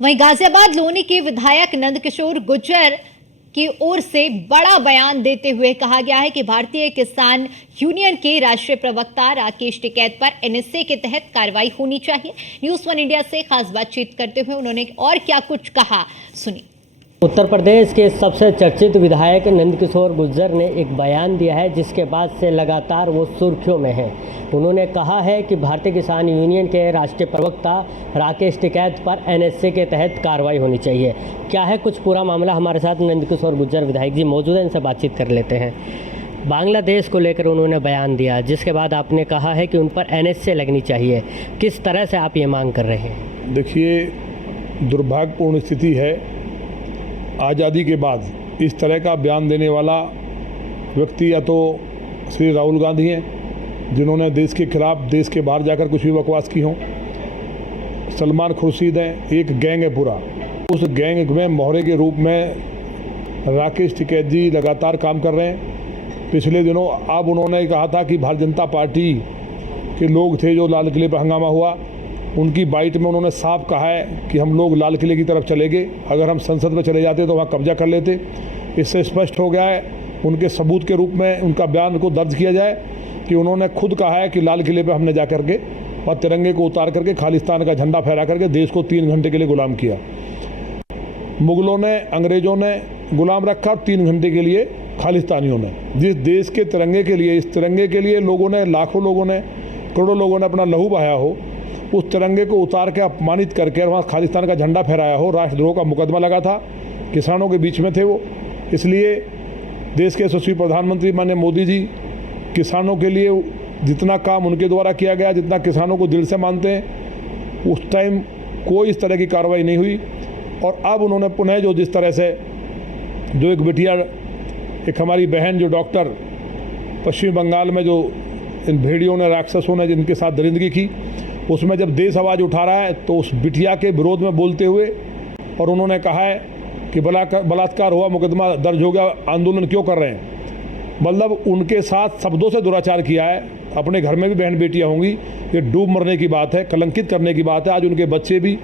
वहीं गाजियाबाद लोनी के विधायक नंदकिशोर गुर्जर की ओर से बड़ा बयान देते हुए कहा गया है कि भारतीय किसान यूनियन के राष्ट्रीय प्रवक्ता राकेश टिकैत पर एनएसए के तहत कार्रवाई होनी चाहिए। न्यूज़ 1 इंडिया से खास बातचीत करते हुए उन्होंने और क्या कुछ कहा, सुनिए। उत्तर प्रदेश के सबसे चर्चित विधायक नंदकिशोर गुर्जर ने एक बयान दिया है जिसके बाद से लगातार वो सुर्खियों में हैं। उन्होंने कहा है कि भारतीय किसान यूनियन के राष्ट्रीय प्रवक्ता राकेश टिकैत पर एनएसए के तहत कार्रवाई होनी चाहिए। क्या है कुछ पूरा मामला, हमारे साथ नंदकिशोर गुर्जर विधायक जी मौजूद हैं, इनसे बातचीत कर लेते हैं। बांग्लादेश को लेकर उन्होंने बयान दिया जिसके बाद आपने कहा है कि उन पर एनएसए लगनी चाहिए। किस तरह से आप ये मांग कर रहे हैं? देखिए, दुर्भाग्यपूर्ण स्थिति है। आज़ादी के बाद इस तरह का बयान देने वाला व्यक्ति या तो श्री राहुल गांधी हैं, जिन्होंने देश के खिलाफ देश के बाहर जाकर कुछ भी बकवास की हों। सलमान खुर्शीद हैं, एक गैंग है पूरा। उस गैंग में मोहरे के रूप में राकेश टिकैत जी लगातार काम कर रहे हैं। पिछले दिनों अब उन्होंने कहा था कि भारतीय जनता पार्टी के लोग थे जो लाल किले पर हंगामा हुआ, उनकी बाइट में उन्होंने साफ कहा है कि हम लोग लाल किले की तरफ चले गए, अगर हम संसद में चले जाते तो वहाँ कब्जा कर लेते। इससे स्पष्ट हो गया है, उनके सबूत के रूप में उनका बयान को दर्ज किया जाए कि उन्होंने खुद कहा है कि लाल किले पे हमने जा करके और तिरंगे को उतार करके खालिस्तान का झंडा फहरा करके देश को 3 घंटे के लिए गुलाम किया। मुगलों ने, अंग्रेज़ों ने गुलाम रखा 3 घंटे के लिए खालिस्तानियों ने। जिस देश के तिरंगे के लिए, इस तिरंगे के लिए लोगों ने, लाखों लोगों ने, करोड़ों लोगों ने अपना लहू बहाया हो, उस तिरंगे को उतार के अपमानित करके और वहाँ खालिस्तान का झंडा फहराया हो, राष्ट्रद्रोह का मुकदमा लगा था। किसानों के बीच में थे वो। इसलिए देश के यशस्वी प्रधानमंत्री माननीय मोदी जी किसानों के लिए जितना काम उनके द्वारा किया गया, जितना किसानों को दिल से मानते हैं, उस टाइम कोई इस तरह की कार्रवाई नहीं हुई। और अब उन्होंने पुनः जो जिस तरह से जो एक बिटिया, एक हमारी बहन जो डॉक्टर पश्चिम बंगाल में जो इन भेड़ियों ने, राक्षसों ने जिनके साथ दरिंदगी की, उसमें जब देश आवाज़ उठा रहा है तो उस बिटिया के विरोध में बोलते हुए और उन्होंने कहा है कि बलात्कार हुआ, मुकदमा दर्ज हो गया, आंदोलन क्यों कर रहे हैं। मतलब उनके साथ शब्दों से दुराचार किया है। अपने घर में भी बहन बेटियां होंगी, ये डूब मरने की बात है, कलंकित करने की बात है। आज उनके बच्चे भी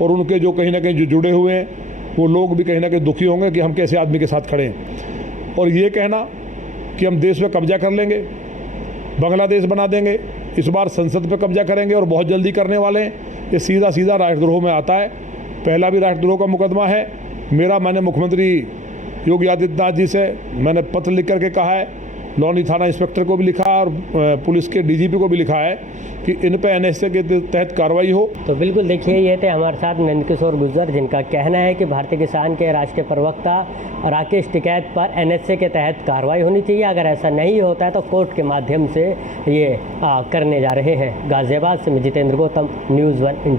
और उनके जो कहीं ना कहीं जो जुड़े हुए हैं वो लोग भी कहीं ना कहीं दुखी होंगे कि हम कैसे आदमी के साथ खड़े हैं। और ये कहना कि हम देश में कब्जा कर लेंगे, बांग्लादेश बना देंगे, इस बार संसद पर कब्जा करेंगे और बहुत जल्दी करने वाले हैं, ये सीधा सीधा राष्ट्रद्रोह में आता है। पहला भी राष्ट्रद्रोह का मुकदमा है। मेरा मैंने मुख्यमंत्री योगी आदित्यनाथ जी से मैंने पत्र लिख करके कहा है, लौनी थाना इंस्पेक्टर को भी लिखा और पुलिस के डीजीपी को भी लिखा है कि इन पे एनएसए के तहत कार्रवाई हो। तो बिल्कुल देखिए, ये थे हमारे साथ नंदकिशोर गुर्जर, जिनका कहना है कि भारतीय किसान के राष्ट्रीय प्रवक्ता राकेश टिकैत पर एनएसए के तहत कार्रवाई होनी चाहिए। अगर ऐसा नहीं होता है तो कोर्ट के माध्यम से ये करने जा रहे हैं। गाजियाबाद से मैं जितेंद्र गौतम, न्यूज़ 1 इंडिया।